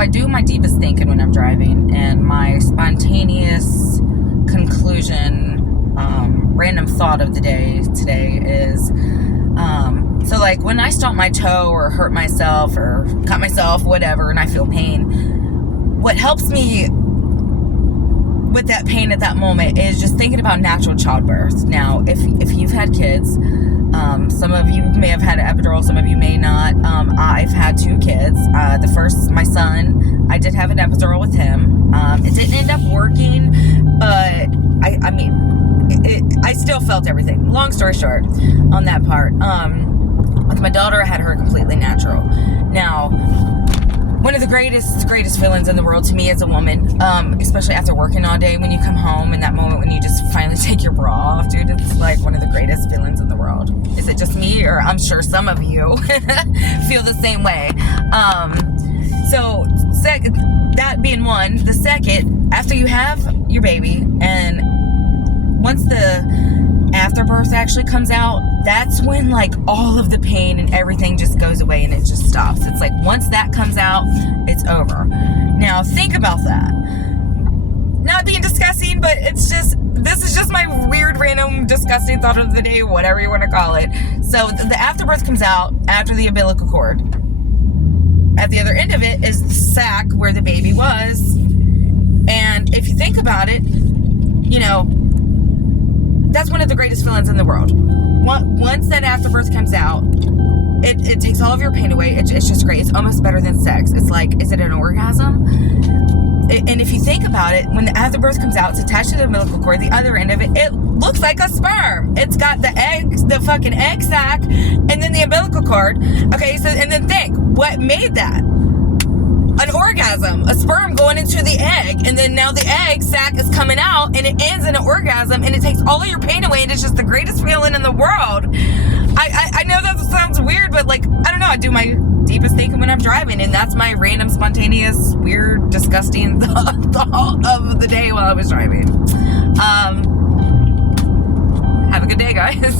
I do my deepest thinking when I'm driving, and my spontaneous conclusion, random thought of the day today is, so like when I stomp my toe or hurt myself or cut myself, whatever, and I feel pain, what helps me with that pain at that moment is just thinking about natural childbirth. Now, if you've had kids, some of you may have had an epidural, some of you may not. I've had 2 kids. The first, my son, I did have an epidural with him. It didn't end up working, but I mean, I still felt everything. Long story short on that part. With my daughter, I had her completely natural. Now, one of the greatest feelings in the world to me as a woman, especially after working all day, when you come home and that moment when you just finally take your bra off, dude, it's like one of the greatest feelings in the world. Is it just me, or I'm sure some of you feel the same way? So that being one, the second, after you have your baby, and once the afterbirth actually comes out, that's when like all of the pain and everything just goes away and it just stops. It's like once that comes out, it's over. Now think about that. Not being disgusting, but this is just my weird, random, disgusting thought of the day, whatever you want to call it. So the afterbirth comes out after the umbilical cord. At the other end of it is the sac where the baby was. And if you think about it, you know, that's one of the greatest feelings in the world. Once that afterbirth comes out, it takes all of your pain away. It's just great. It's almost better than sex. It's like, is it an orgasm? And if you think about it, when the afterbirth comes out, it's attached to the umbilical cord. The other end of it, it looks like a sperm. It's got the eggs, the fucking egg sac, and then the umbilical cord. Okay, so, and then think, what made that? An orgasm, a sperm going into the egg, and then now the egg sac is coming out, and it ends in an orgasm, and it takes all of your pain away, and it's just the greatest feeling in the world. I know that sounds weird, but like, I don't know, I do my deepest thinking when I'm driving, and that's my random, spontaneous, weird, disgusting thought of the day while I was driving. Have a good day, guys.